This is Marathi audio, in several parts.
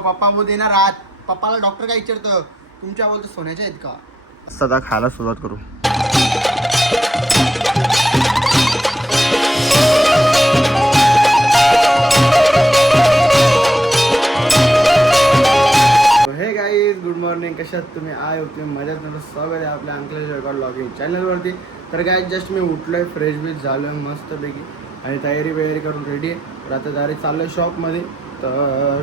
पप्पा बोलते ना रात पप्पाला डॉक्टर काय विचारतं तुमच्या बोलतो सोन्याच्या आहेत का. सदा खायला सुरुवात करू. हे गाईज गुड मॉर्निंग. कशात तुम्ही आय होते मजात स्वागत आहे आपल्या अंकलेश रेकॉर्ड लॉगिंग चॅनलवरती. तर गाईज जस्ट मी उठलोय फ्रेश बीच झालो आहे मस्तपैकी आणि तयारी करून रेडी आहे. तर आता डायरेक्ट चाललो आहे शॉपमध्ये. तर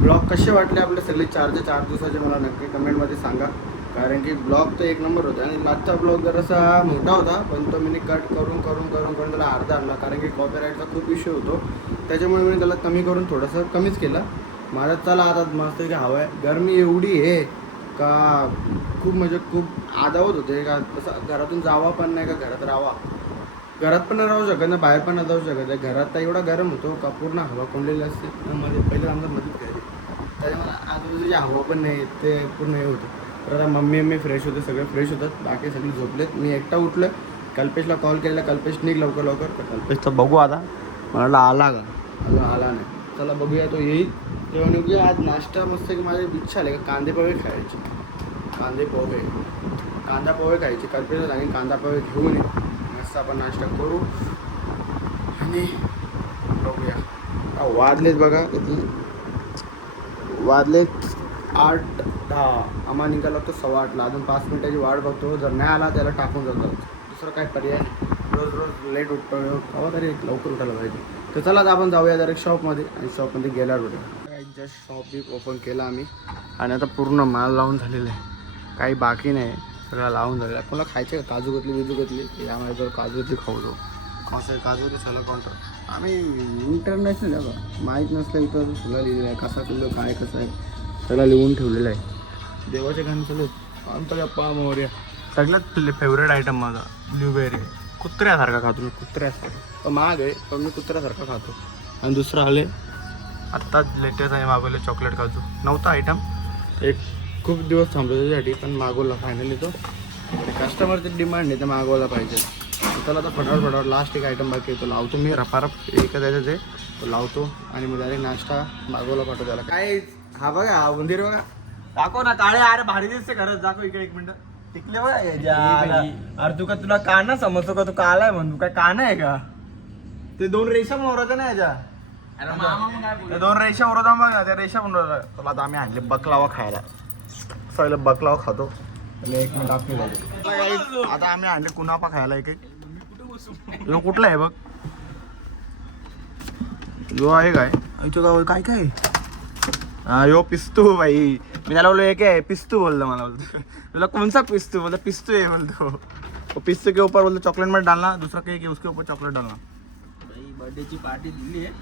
ब्लॉग कसे वाटले आपले सगळे 4 दिवसाचे मला नक्की कमेंटमध्ये सांगा. कारण की ब्लॉग तर एक नंबर होता आणि लास्टचा ब्लॉग जरासा मोठा होता पण तो मी कट करून त्याला अर्धा आणला. कारण की कॉपीराईटचा खूप इश्यू होतो त्याच्यामुळे मी त्याला कमी करून थोडंसं कमीच केलं. माझा चला आता मस्त की हवं आहे. गरमी एवढी आहे का खूप म्हणजे खूप आदावत होते का तसं घरातून जावा पण नाही का घरात राहावा. घरात पण नाही राहू शकत ना बाहेर पण नाही जाऊ शकत. घरात तर एवढा गरम होतो का पूर्ण हवा कोंडलेली असते मध्ये. पहिले आमचं मध्येच घरी त्याच्यामुळे आजूबाजूची हवा पण नाही ते पूर्ण हे होतं. तर आता मम्मी फ्रेश होते सगळे फ्रेश होतात बाकी सगळे झोपलेत. मी एकटा उठलो. कल्पेशला कॉल केलेला कल्पेश निघ लवकर. कल्पेशचं बघू आता मला आला का अजून आला नाही. चला बघूया तो येईल तेव्हा निघूया. आज नाश्ता मस्त की माझी इच्छा आली का कांदे पोहे खायचे. कांदा पोहे खायचे. कल्पेशला आणि कांदा पोहे घेऊन ये मस्त आपण नाश्ता करू आणि बघूया. वाजलेत बघा किती वाजलेत 8:10. आम्हा निघाला लागतो 8:15. अजून 5 मिनिटाची वाट बघतो. जर नाही आला त्याला टाकून जातो. दुसरं काय पर्याय नाही. रोज लेट उठतो हवा तरी लवकर उठायला पाहिजे. तर चला आता आपण जाऊया डायरेक्ट शॉपमध्ये आणि शॉपमध्ये गेल्यावर उठूया. जस्ट शॉप बी ओपन केला आम्ही आणि आता पूर्ण माल लावून झालेला आहे. काही बाकी नाही सगळं लावून झालेलं आहे. कोणाला खायचं का काजू कतली यामध्ये जर काजू कतली खाऊ दो असं काजू ते सगळं कॉन्ट्रॅक्ट आम्ही इंटरनॅशनल आहे बघा. माहीत नसलं इथं सगळं लिहिलेलं आहे कसा किलो काय कसं आहे सगळं लिहून ठेवलेलं आहे. देवाच्या गाणं चालू आमचा गप्पा मोर्या. सगळ्यात फेवरेट आयटम माझा ब्लूबेरी. कुत्र्यासारखा खातो मी कुत्र्यासारखा. पण महाग आहे पण मी कुत्र्यासारखा खातो. आणि दुसरं आले आत्ताच लेटेस्ट आहे मागवले चॉकलेट काजू. नव्हता आयटम एक खूप दिवस थांबलो त्याच्यासाठी पण मागवला फायनली तो. कस्टमरची डिमांड आहे ते मागवला पाहिजे. त्याला आता फटाफट लास्ट एक आयटम बाकी आहे तो लावतो मी रपारप एकच आहे ते तो लावतो आणि मग डायरेक्ट नाश्ता मागवला पाठवतो त्याला. काय हा बघा हा उंदीर बघा दाखव ना काळे. अरे भारी दिसते खरंच दाखव इकडे 1 मिनिट. टिकले बघा अरे तुला काना समजतो का तू काला आहे म्हणून काय काना आहे का. ते 2 रेषा मोराच्या ना याच्या 2 रेषा मोरता बघ ना त्या रेषा म्हणून तुला आता आम्ही आणले बकलावा खायला. सगळं बकलावा खातो. 1 मिनिट आपली आता आम्ही आणले कुनापा खायला एक यो कुठला आहे बघ यो आहे काय काय काय हा यो पिस्तू भाई. मी त्याला बोललो एक आहे पिस्तू बोलतो. मला बोलतो तुला कोणसा पिस्तू बोलतो पिस्तू आहे बोलतो. वो पिस्तू के ऊपर बोलतो चॉकलेट में डालना दूसरा केक है उसके ऊपर चॉकलेट डालना. भाई बर्थडेची पार्टी दिली आहे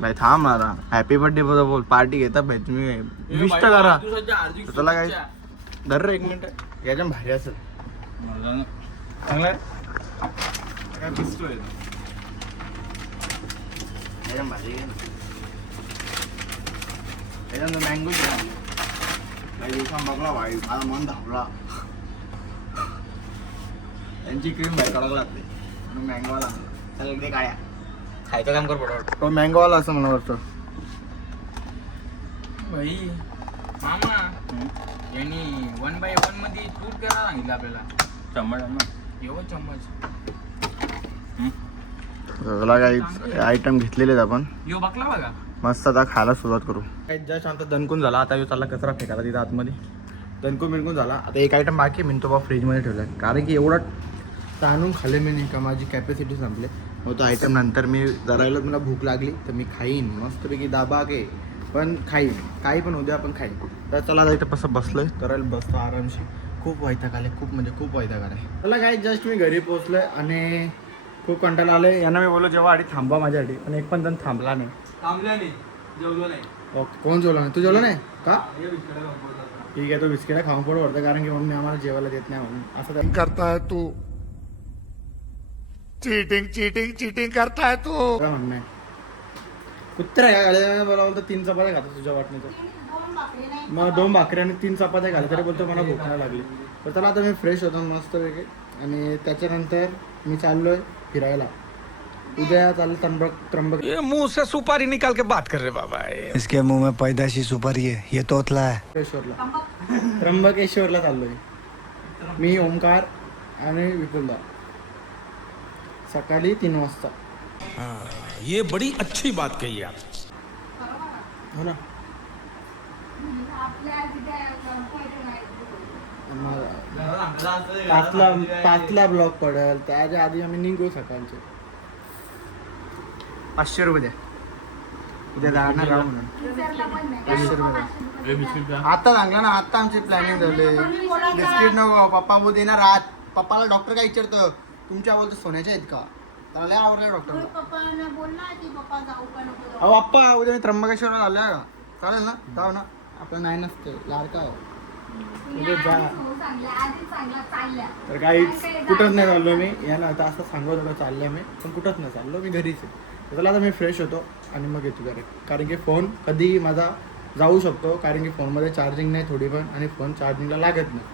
भाई. थांब मारा हॅपी बर्थडे बोल पार्टी घेता भाई तुम्ही विश तर करा. तुला काय धर रे 1 मिनिट याच्या भारी असेल चांगला काय पिस्तू आहे याच्या भारी त्याच्यानंतर मँगो काही दिवसा बघला भाई माझा मन धावला. त्यांची क्रीम बाहेर काढावं लागते म्हणून मँगोवाला चल इकडे काळ्या खायचं काम कर पडवत तो मँगोवाला असं मला वाटतं. भाई मामा यांनी 1/1 मध्ये टूर करायला सांगितलं आपल्याला. चम्मच चला काही आयटम घेतलेले आपण यो बघला बघा मस्त आता खायला सुरुवात करू. काही जस्ट आमचा दणकून झाला आता चालला कचरा फेकायला तिथं आतमध्ये. दणकून झाला आता एक आयटम बाकी मी तो बा फ्रीजमध्ये ठेवला आहे कारण की एवढा ताणून खाल्ले मी नाही का माझी कॅपॅसिटी संपले. मग तो आयटम नंतर मी जरायला मला भूक लागली तर मी खाईन मस्तपैकी दाबा घे पण खाईन काही पण उद्या आपण खाईन. तर चला आता इथं कसं बसलोय करायला बसतो आरामशी. खूप वैताग आले खूप वैताग आले. चला काही जस्ट मी घरी पोहोचलोय आणि खूप कंटाळा आले. यांना मी बोललो जेव्हा आधी थांबा माझ्यासाठी पण एक पण जण थांबला नाही. जेवलो नाही. ओके कोण जेवला नाही. तू जेवला नाही का ठीक आहे. तो बिस्किटा खाऊन पडू पडतं कारण की मम्मी आम्हाला जेवायला देत नाही म्हणून. असं करताय तू चीटिंग करताय तू काय म्हणणं आहे. कुत्रा काय मला बोलतो 3 चपात्या खातो तुझ्या वाटणी तर मग 2 भाकरी आणि 3 चपात्या घाल तरी बोलतो मला भूक नाही लागली. तर त्याला आता मी फ्रेश होतो मस्त वेगळे आणि त्याच्यानंतर मी चाललोय फिरायला. उद्या चाललं त्र्यंबक ये मुंह से सुपारी निकाल के बात कर रहे बाबा इसके मुंह में पैदाशी सुपारी है ये तोतला है त्र्यंबकेश्वरला चाललोय मी, ओमकार आणि विपुलदा सकाळी 3 वाजता. ये बड़ी अच्छी बात कही आप. हो ना. पाचला ब्लॉक पडेल, त्याच्या आधी आम्ही निघू सकाळचे. 500 रुपये द्या. उद्या जाणार राहू म्हणून 500 रुपये आता सांगला ना. आता आमची प्लॅनिंग झाली. बिस्किट नको पप्पा बोल देणार आत. पप्पाला डॉक्टर काय विचारतं तुमच्या बोलतो सोन्याच्या आहेत का? त्याला लय आवडलं डॉक्टर. अहो पप्पा उद्या मी त्र्यंबकेश्वरला आलोय का? चालेल ना? जाऊ ना. आपलं नाही नसते लाडका हो. तर काहीच कुठंच नाही चाललो मी. याला आता असं सांगत होतं चाललं मी, पण कुठंच नाही चाललो. मी घरीच आहे. तर चला आता मी फ्रेश होतो आणि मग येतो घरी. कारण की फोन कधी माझा जाऊ शकतो, कारण की फोनमध्ये चार्जिंग नाही थोडी पण, आणि फोन चार्जिंगला लागत नाही.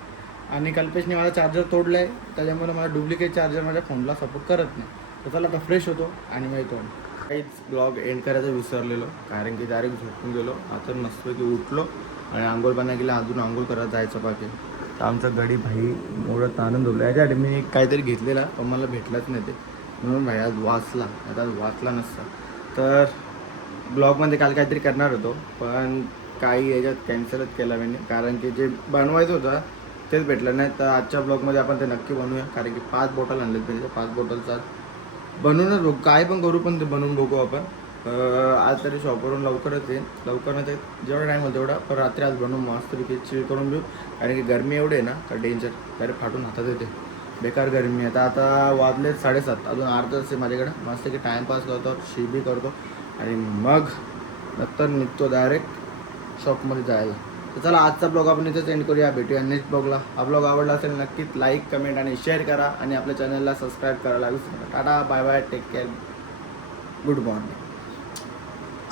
आणि कल्पेशने माझा चार्जर तोडला आहे, त्याच्यामुळे मला डुप्लिकेट चार्जर माझ्या फोनला सपोर्ट करत नाही. तर चला आता फ्रेश होतो आणि मग येतो. काहीच ब्लॉग एंड करायचं विसरलेलो, कारण की डायरेक्ट झोपून गेलो. आता मस्तपैकी उठलो आणि आंघोळ पाणी केला. अजून आंघोळ करत जायचं बाकी. तर आमचा गडी भाई मोडत आनंद होतो. याच्यासाठी मी काहीतरी घेतलेला पण मला भेटलाच नाही ते, म्हणून भाई आज वाचला. आता वाचला नसता तर ब्लॉगमध्ये काल काहीतरी करणार होतो, पण काही याच्यात कॅन्सलच केला मी, कारण की जे बनवायचं होतं तेच भेटलं नाही. तर आजच्या ब्लॉगमध्ये आपण ते नक्की बनवूया, कारण की 5 बॉटल आणलेत म्हणजे 5 बॉटलचा बनवूनच बघू. काय पण करू, पण ते बनवून बघू आपण. आज तरी शॉपवरून लवकरच येईल. लवकर नाही तर जेवढा टाईम होईल तेवढा, पण रात्री आज बनवून मस्तपैकी चिल करून घेऊ. कारण की गरमी एवढी आहे ना तर डेंजर, डायरेक्ट फाटून हातात येते. बेकार गरमी आहे. आता वाजले 7:30, अजून अर्धा तास आहे माझ्याकडे. मस्त की टाईमपास करतो, शिबी करतो आणि मग नंतर निघतो डायरेक्ट शॉपमध्ये जायला. तर चला आजचा ब्लॉग आपण इथेच एंड करूया. भेटूया नेक्स्ट ब्लॉगला. हा ब्लॉग आवडला असेल नक्कीच लाईक, कमेंट आणि शेअर करा, आणि आपल्या चॅनलला सबस्क्राईब करायला विसरू नका. Tata, bye bye, take care, good morning.